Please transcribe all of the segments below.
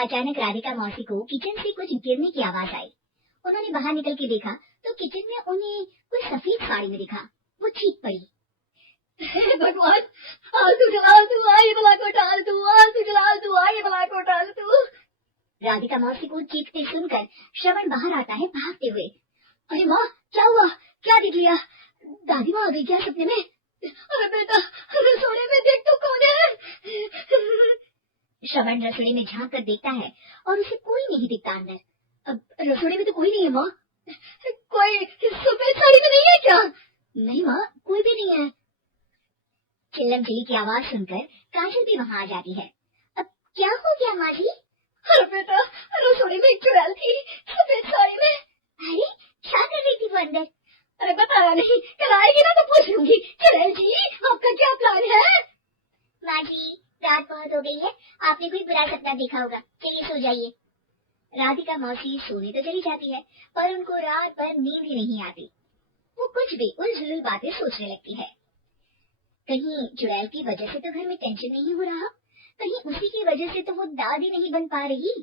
अचानक राधिका मौसी को किचन से कुछ गिरने की आवाज आई। उन्होंने बाहर निकल के देखा तो किचन में उन्हें कोई सफेद साड़ी में दिखा। वो चीख पड़ी, हे भगवान, आलतू जलाल तू, आई बला को टाल तू, आलतू जलाल तू, आई बला को टाल तू। राधिका मौसी को चीखते सुनकर श्रवण बाहर आता है भागते हुए। अरे माँ, क्या हुआ? क्या दिख लिया? दादी माँ आ गई क्या सपने में? अरे बेटा, रसोड़े में देख तो कौन है? श्रवण रसोई में झांक कर देखता है और उसे कोई नहीं दिखता अंदर। अब रसोड़े में तो कोई नहीं है माँ। कोई सफेद साड़ी में नहीं है क्या? नहीं माँ, कोई भी नहीं है। चिल्लम चिल्ली की आवाज सुनकर काजल भी वहाँ आ जाती है। अब क्या हो गया माँ जी? अरे बेटा, रसोड़ी में एक चुड़ैल थी सफेद साड़ी में। अरे क्या कर रही थी वो अंदर? अरे बताया नहीं, कल आएगी ना तो पूछ लूंगी। चुड़ैल जी, आपका क्या प्लान है? माँ जी, रात बहुत हो गई है, आपने कोई बुरा सपना देखा होगा, चलिए सो जाइए। राधिका मौसी सोने तो चली जाती है पर उनको रात भर नींद ही नहीं आती। वो कुछ भी उलझुल बातें सोचने लगती है। कहीं चुड़ैल की वजह से तो घर में टेंशन नहीं हो रहा, कहीं उसी की वजह से तो वो दादी नहीं बन पा रही।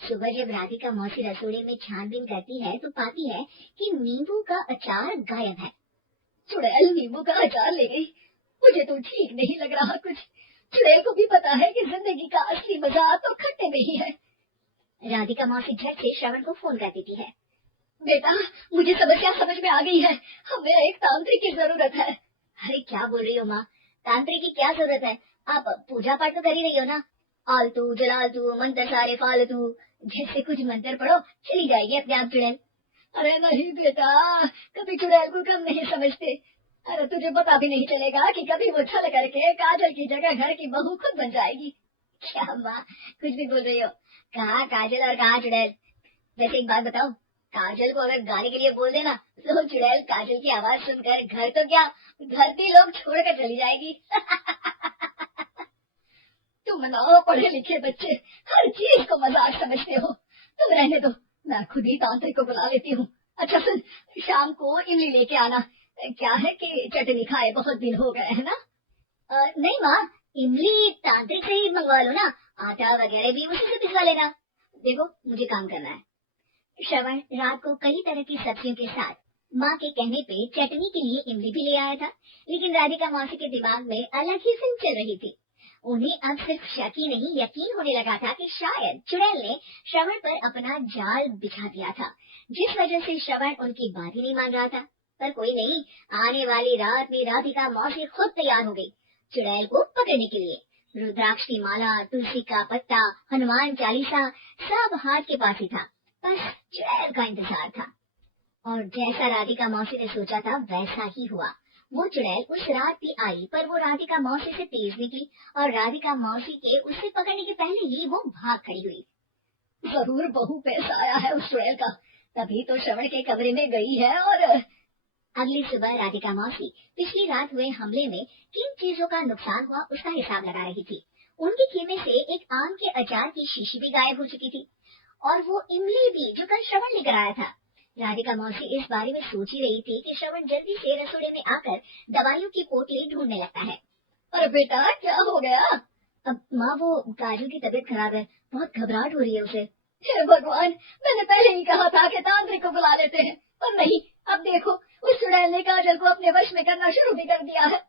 सुबह जब राधिका मौसी रसोई में छानबीन करती है तो पाती है कि नींबू का अचार गायब है। चुड़ैल नींबू का अचार ले गई? मुझे तो ठीक नहीं लग रहा कुछ। चुड़ैल को भी पता है कि जिंदगी का असली मजा तो खट्टे में ही है। राधिका मौसी झट से श्रवण को फोन कर देती है। बेटा, मुझे समस्या समझ में आ गई है, हमें एक तांत्रिक की जरूरत है। अरे क्या बोल रही हो माँ, तांत्रिक की क्या जरूरत है? आप पूजा पाठ तो कर ही रही हो ना। आलतू जलालतू मंत्र सारे फालतू जैसे कुछ मंत्र पढ़ो, चली जाएगी अपने आप चुड़ैल। अरे नहीं बेटा, कभी चुड़ैल को कम नहीं समझते। अरे तुझे पता भी नहीं चलेगा कि कभी वो छल करके काजल की जगह घर की बहू खुद बन जाएगी। क्या माँ, कुछ भी बोल रही हो? कहाँ काजल और कहाँ चुड़ैल? वैसे एक बात बताओ, काजल को अगर गाने के लिए बोल देना तो चुड़ैल काजल की आवाज सुनकर घर तो क्या धरती लोग छोड़कर चली जाएगी। तुम ना पढ़े लिखे बच्चे हर चीज को मजाक समझते हो। तुम रहने दो, मैं खुद ही तांत्रिक को बुला लेती हूँ। अच्छा सुन, शाम को इमली लेके आना। क्या है कि चटनी खाए बहुत दिन हो गए है ना? नहीं माँ, इमली तांत्रिक से ही मंगवा लो ना, आटा वगैरह भी उसी से पिसवा लेना। देखो मुझे काम करना है। श्रवण रात को कई तरह की सब्जियों के साथ माँ के कहने पे चटनी के लिए इमली भी ले आया था, लेकिन राधिका मौसी के दिमाग में अलग ही फिल्म चल रही थी। उन्हें अब सिर्फ शक ही नहीं यकीन होने लगा था कि शायद चुड़ैल ने श्रवण पर अपना जाल बिछा दिया था, जिस वजह से श्रवण उनकी बात ही नहीं मान रहा था। पर कोई नहीं, आने वाली रात में राधिका मौसी खुद तैयार हो गई चुड़ैल को पकड़ने के लिए। रुद्राक्ष की माला, तुलसी का पत्ता, हनुमान चालीसा सब हाथ के पास ही था, बस चुड़ैल का इंतजार था। और जैसा राधिका मौसी ने सोचा था वैसा ही हुआ। वो चुड़ैल उस रात भी आई, पर वो राधिका मौसी से तेज निकली और राधिका मौसी के उसे पकड़ने के पहले ही वो भाग खड़ी हुई। जरूर बहू पैसा आया है उस चुड़ैल का, तभी तो श्रवण के कमरे में गई है। और अगली सुबह राधिका मौसी पिछली रात हुए हमले में किन चीजों का नुकसान हुआ उसका हिसाब लगा रही थी। उनके खेमे से एक आम के अचार की शीशी भी गायब हो चुकी थी और वो इमली भी जो कल श्रवण लेकर आया था। राधिका मौसी इस बारे में सोच ही रही थी कि श्रवण जल्दी से रसोड़े में आकर दवाइयों की पोटली ढूंढने लगता है। अरे बेटा, क्या हो गया? अब माँ, वो काजल की तबीयत खराब है, बहुत घबराहट हो रही है उसे। हे भगवान, मैंने पहले ही कहा था कि तांत्रिक को बुला लेते हैं, पर नहीं, अब देखो उस चुड़ैल ने काजल को अपने वश में करना शुरू भी कर दिया है।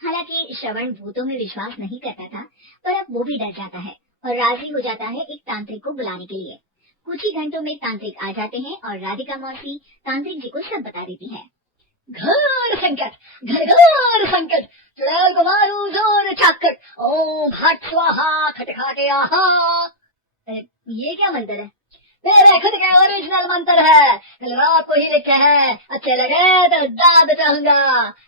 हालांकि श्रवण भूतों में विश्वास नहीं करता था, पर अब वो भी डर जाता है और राजी हो जाता है एक तांत्रिक को बुलाने के लिए। कुछ ही घंटों में तांत्रिक आ जाते हैं और राधिका मौसी तांत्रिक जी को सब बता देती है। घर संकट, घर संकट, चुड़ैल को मारू जोर छाकर, ओम हट स्वाहा खटखाटे आहा। ये क्या मंत्र है? मेरे खुद के ओरिजिनल मंत्र है, कल रात को ही लिखे हैं, अच्छे लगे तो दाद चाहूंगा।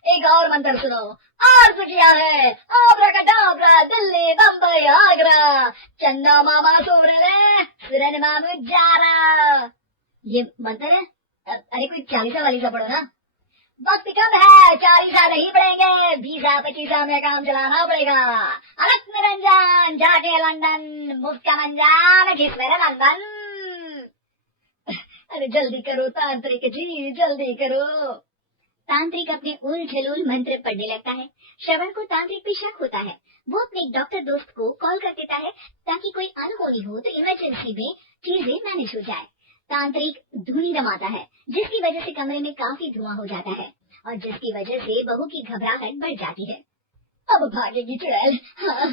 एक और मंत्र सुनो, और तो क्या है, आब्राकडाब्रा, दिल्ली बम्बई आगरा, चंदा मामा सोरले सुरन मामू जारा। ये मंत्र है? अरे कोई चालीसा वालीसा पढ़ो ना। वक्त कम है, 40 नहीं पड़ेंगे, 20-25 में काम चलाना पड़ेगा। अलग निरंजन जाके लंदन, मुफ्त का मंजान जिस मेरे लंदन। अरे जल्दी करो तांत्रिक जी, जल्दी करो। तांत्रिक अपने उल झलूल मंत्र पढ़ने लगता है। श्रवण को तांत्रिक पे शक होता है। वो अपने एक डॉक्टर दोस्त को कॉल कर देता है ताकि कोई अनहोनी हो तो इमरजेंसी में चीजें मैनेज हो जाए। तांत्रिक धुनी रमाता है जिसकी वजह से कमरे में काफी धुआं हो जाता है और जिसकी वजह से बहू की घबराहट बढ़ जाती है। अब भागेगी चुड़ैल। हाँ।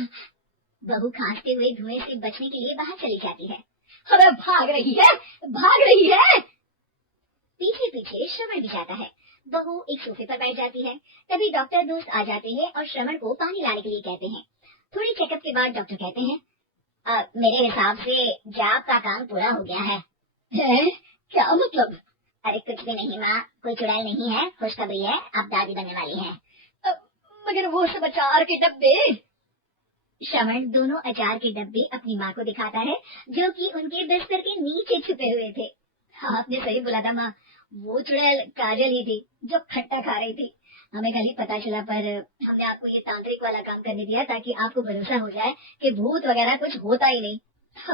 बहू खांसते हुए धुएं से बचने के लिए बाहर चली जाती है। अरे भाग रही है, भाग रही है। पीछे पीछे श्रवण भी जाता है। बहू एक सोफे पर बैठ जाती है। तभी डॉक्टर दोस्त आ जाते हैं और श्रवण को पानी लाने के लिए कहते हैं। थोड़ी चेकअप के बाद डॉक्टर कहते हैं, मेरे हिसाब से जाप का काम पूरा हो गया है। क्या मतलब? अरे कुछ भी नहीं माँ, कोई चुड़ैल नहीं है, खुशखबरी है, अब दादी बनने वाली है। मगर वो सब अचार के डब्बे। श्रवण दोनों अचार के डब्बे अपनी माँ को दिखाता है जो कि उनके बिस्तर के नीचे छुपे हुए थे। आपने सही बोला था माँ, वो चुड़ैल काजल ही थी जो खट्टा खा रही थी। हमें कल ही पता चला, पर हमने आपको ये तांत्रिक वाला काम करने दिया ताकि आपको भरोसा हो जाए कि भूत वगैरह कुछ होता ही नहीं।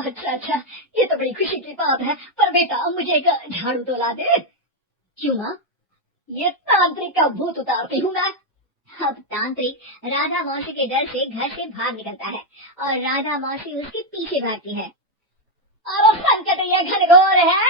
अच्छा अच्छा, ये तो बड़ी खुशी की बात है। पर बेटा मुझे एक झाड़ू तो ला दे। क्यों माँ? ये तांत्रिक का भूत उतारती हूँ मैं। अब तांत्रिक राधा मौसी के डर से घर से भाग निकलता है और राधा मौसी उसके पीछे भागती है। अरे संकट ये घनघोर है,